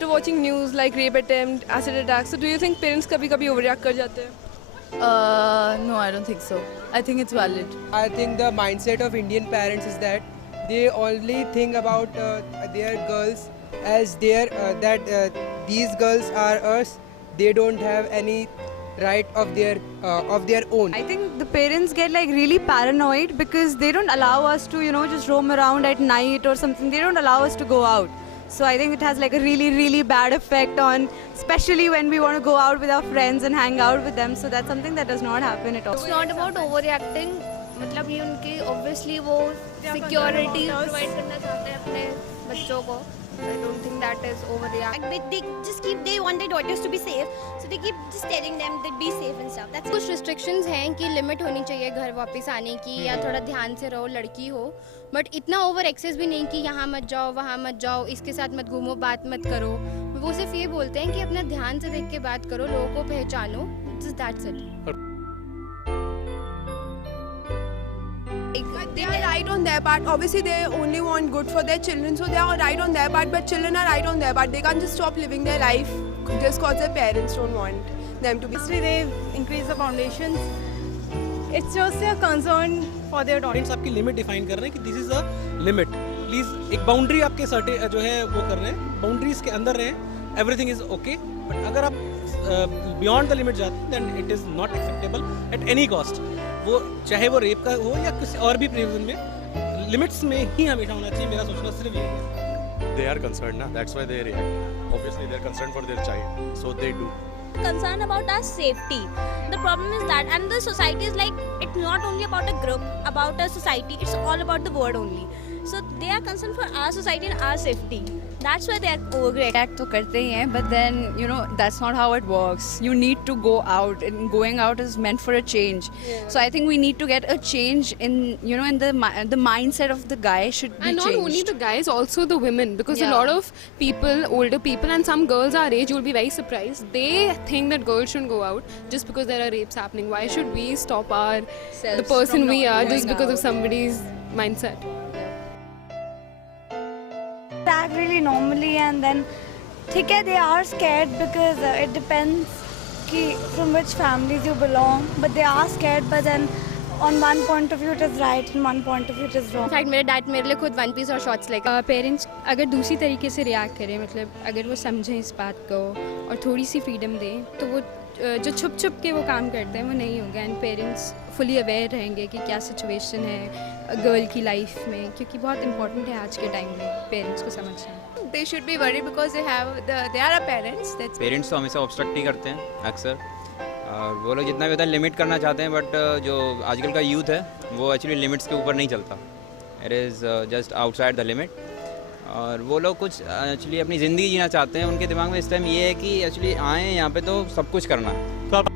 after watching news like rape attempt, acid attack, so do you think parents कभी-कभी overreact कर जाते हैं? No, I don't think so. I think it's valid. I think the mindset of Indian parents is that they only think about their girls as these girls are us. They don't have any right of their own. I think the parents get like really paranoid because they don't allow us to, just roam around at night or something. They don't allow us to go out. So I think it has like a really, really bad effect on, especially when we want to go out with our friends and hang out with them. So that's something that does not happen at all. It's not about overreacting. मतलब ये उनकी obviously वो security provide करना चाहते हैं अपने बच्चों को. I don't think that is overreacting. They want their daughters to be safe, so they keep just telling them that be safe and stuff. That's कुछ restrictions हैं कि लिमिट होनी चाहिए घर वापस आने की या थोड़ा ध्यान से रहो लड़की हो, बट इतना ओवर एक्सेस भी नहीं कि यहाँ मत जाओ वहाँ मत जाओ इसके साथ मत घूमो बात मत करो. वो सिर्फ ये बोलते हैं कि अपना ध्यान से देख के बात करो, लोगों को पहचानो. That's it. They are right on their part. Obviously, they only want good for their children, so they are right on their part. But children are right on their part. They can't just stop living their life just because their parents don't want them to be. Obviously, they increase the foundations. It's just a concern for their daughters. Parents आपकी limit define कर रहे हैं कि this is a limit. Please एक boundary आपके सर्टे जो है वो कर रहे हैं, बाउंड्रीज के अंदर रहें. एवरीथिंग इज ओके, बट अगर आप बियॉन्ड द लिमिट जाते हैं then it is not acceptable at any cost. वो चाहे वो रेप का हो या किसी और भी प्रिवेंशन में, लिमिट्स में ही हमेशा होना चाहिए. मेरा सोचना सिर्फ यही है. They are concerned, na? That's why they react. Obviously, they are concerned for their child, so they do. concerned about our safety. The problem is that, and the society is like, it's not only about a group, about a society, it's all about the world only. So they are concerned for our society and our safety. That's why they are overreacting. Act तो करते ही हैं, but then that's not how it works. You need to go out, and going out is meant for a change. Yeah. So I think we need to get a change in in the mindset of the guy should be and changed. Not only the guys, also the women, because Yeah. a lot of people, older people, and some girls our age, you'll be very surprised. They think that girls shouldn't go out just because there are rapes happening. Why should we stop the person we are just because of somebody's mindset? Act really normally, and then ठीक है, they are scared because it depends कि from which families you belong, but they are scared. But then on one point of view it is right, and one point of view it is wrong. In fact, मेरे dad मेरे लिए खुद one piece और shorts लेकर. Parents अगर दूसरी तरीके से रिएक्ट करें, मतलब अगर वो समझें इस बात को और थोड़ी सी फ्रीडम दें, तो वो जो छुप छुप के वो काम करते हैं वो नहीं होगा. एंड पेरेंट्स फुली अवेयर रहेंगे कि क्या सिचुएशन है गर्ल की लाइफ में, क्योंकि बहुत इंपॉर्टेंट है आज के टाइम में पेरेंट्स को समझना. They should be worried because they are a parents. Parents तो हमेशा ऑब्स्ट्रक्ट ही करते हैं अक्सर, और वो लोग जितना भी होता है लिमिट करना चाहते हैं, बट जो आजकल का यूथ है वो एक्चुअली लिमिट्स के ऊपर नहीं चलता. It is just outside the limit. और वो लोग कुछ एक्चुअली अपनी ज़िंदगी जीना चाहते हैं. उनके दिमाग में इस टाइम ये है कि एक्चुअली आए यहाँ पे तो सब कुछ करना है.